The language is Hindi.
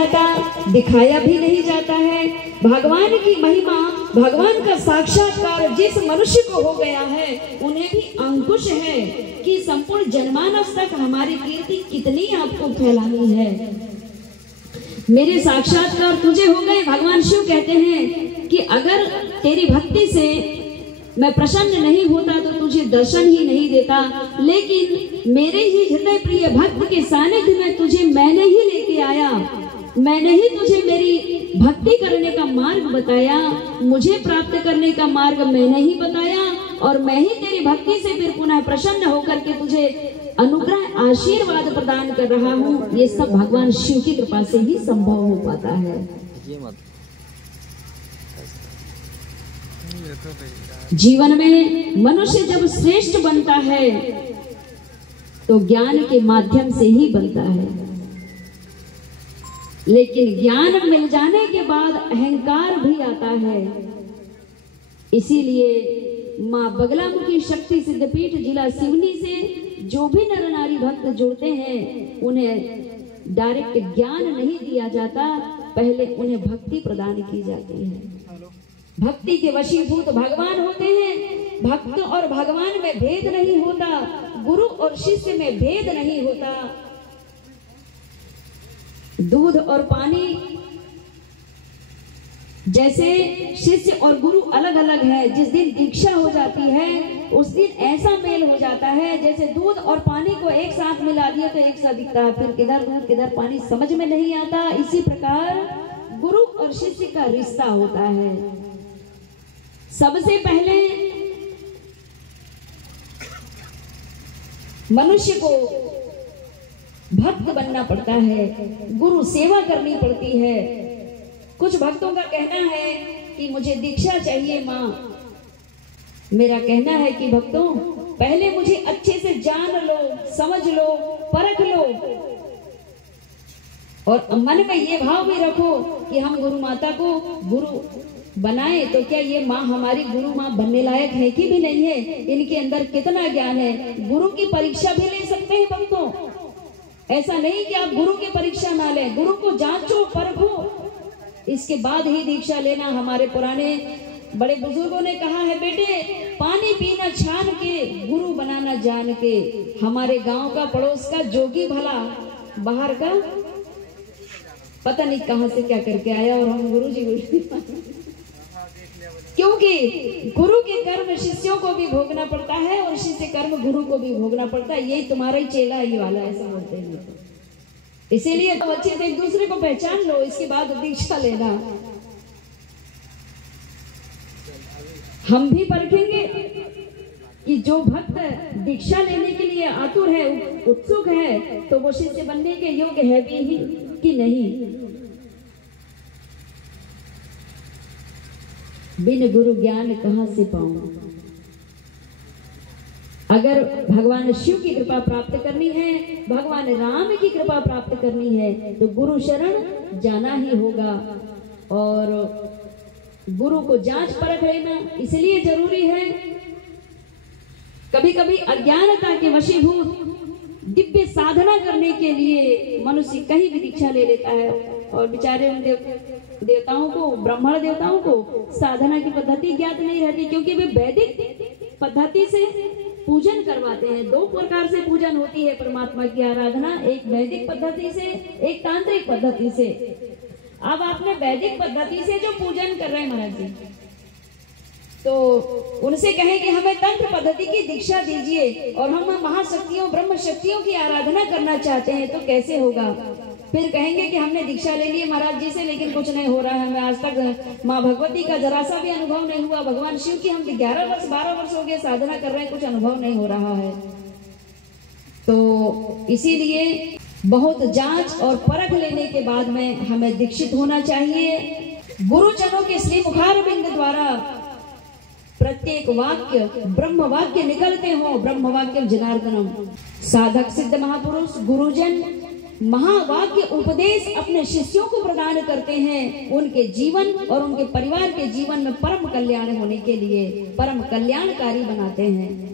जाता, दिखाया भी नहीं जाता है। भगवान की महिमा, भगवान का साक्षात्कार जिस मनुष्य को हो गया है उन्हें भी अंकुश है कि संपूर्ण जनमानस तक हमारी कीर्ति कितनी आपको फैलानी है। मेरे साक्षात्कार तुझे हो गए। भगवान शिव कहते हैं कि अगर तेरी भक्ति से मैं प्रसन्न नहीं होता तो तुझे दर्शन ही नहीं देता, लेकिन मेरे ही हृदय प्रिय भक्त के सानिध्य में तुझे मैंने ही लेके आया, मैंने ही तुझे मेरी भक्ति करने का मार्ग बताया, मुझे प्राप्त करने का मार्ग मैंने ही बताया, और मैं ही तेरी भक्ति से फिर पुनः प्रसन्न होकर के तुझे अनुग्रह आशीर्वाद प्रदान कर रहा हूँ। ये सब भगवान शिव की कृपा से ही संभव हो पाता है। जीवन में मनुष्य जब श्रेष्ठ बनता है तो ज्ञान के माध्यम से ही बनता है, लेकिन ज्ञान मिल जाने के बाद अहंकार भी आता है। इसीलिए माँ बगलामुखी शक्ति सिद्धपीठ जिला सिवनी से जो भी नर नारी भक्त जुड़ते हैं उन्हें डायरेक्ट ज्ञान नहीं दिया जाता, पहले उन्हें भक्ति प्रदान की जाती है। भक्ति के वशीभूत भगवान होते हैं। भक्त और भगवान में भेद नहीं होता, गुरु और शिष्य में भेद नहीं होता। दूध और पानी जैसे शिष्य और गुरु अलग अलग है, जिस दिन दीक्षा हो जाती है उस दिन ऐसा मेल हो जाता है जैसे दूध और पानी को एक साथ मिला दिया तो एक साथ दिखता है, फिर किधर दूध किधर पानी समझ में नहीं आता। इसी प्रकार गुरु और शिष्य का रिश्ता होता है। सबसे पहले मनुष्य को भक्त बनना पड़ता है, गुरु सेवा करनी पड़ती है। कुछ भक्तों का कहना है कि मुझे दीक्षा चाहिए माँ। मेरा कहना है कि भक्तों पहले मुझे अच्छे से जान लो, समझ लो, परख लो, और मन में ये भाव भी रखो कि हम गुरु माता को गुरु बनाए तो क्या ये माँ हमारी गुरु माँ बनने लायक है कि भी नहीं है, इनके अंदर कितना ज्ञान है। गुरु की परीक्षा भी ले सकते हैं भक्तों। ऐसा नहीं कि आप गुरु की परीक्षा ना लें, गुरु को जांचो, परखो, इसके बाद ही दीक्षा लेना। हमारे पुराने बड़े बुजुर्गों ने कहा है, बेटे पानी पीना छान के, गुरु बनाना जान के। हमारे गांव का पड़ोस का जोगी भला बाहर का पता नहीं कहां से क्या करके आया और हम गुरु जी क्योंकि गुरु के कर्म शिष्यों को भी भोगना पड़ता है और शिष्य कर्म गुरु को भी भोगना पड़ता है। यही तुम्हारा ही चेला ही वाला, ऐसा बोलते हैं। इसीलिए तो अच्छे से एक दूसरे को पहचान लो, इसके बाद दीक्षा लेना। हम भी परखेंगे कि जो भक्त दीक्षा लेने के लिए आतुर है, उत्सुक है, तो वो शिष्य बनने के योग्य है भी ही कि नहीं। बिन गुरु ज्ञान कहां से पाऊं। अगर भगवान शिव की कृपा प्राप्त करनी है, भगवान राम की कृपा प्राप्त करनी है, तो गुरु शरण जाना ही होगा। और गुरु को जांच परख लेना इसलिए जरूरी है। कभी कभी अज्ञानता के वशीभूत दिव्य साधना करने के लिए मनुष्य कहीं भी दीक्षा ले लेता है, और बेचारे उन देवताओं को, ब्राह्मण देवताओं को साधना की पद्धति ज्ञात नहीं रहती, क्योंकि वे वैदिक पद्धति से पूजन करवाते हैं। दो प्रकार से पूजन होती है परमात्मा की आराधना, एक वैदिक पद्धति से, एक तांत्रिक पद्धति से। अब आपने वैदिक पद्धति से जो पूजन कर रहे हैं महाराज जी, तो उनसे कहें कि हमें तंत्र पद्धति की दीक्षा दीजिए और हम महाशक्तियों ब्रह्म शक्तियों की आराधना करना चाहते हैं, तो कैसे होगा। फिर कहेंगे कि हमने दीक्षा ले ली महाराज जी से, लेकिन कुछ नहीं हो रहा है, हमें आज तक माँ भगवती का जरा सा भी अनुभव नहीं हुआ। भगवान शिव की हम 11 वर्ष 12 वर्ष हो गए साधना कर रहे हैं, कुछ अनुभव नहीं हो रहा है। तो इसीलिए बहुत जांच और परख लेने के बाद में हमें दीक्षित होना चाहिए। गुरुजनों के श्री मुखारविंद द्वारा प्रत्येक वाक्य ब्रह्म वाक्य निकलते हो, ब्रह्म वाक्यम जनार्दनम। साधक सिद्ध महापुरुष गुरुजन महावाक्य उपदेश अपने शिष्यों को प्रदान करते हैं, उनके जीवन और उनके परिवार के जीवन में परम कल्याण होने के लिए, परम कल्याणकारी बनाते हैं।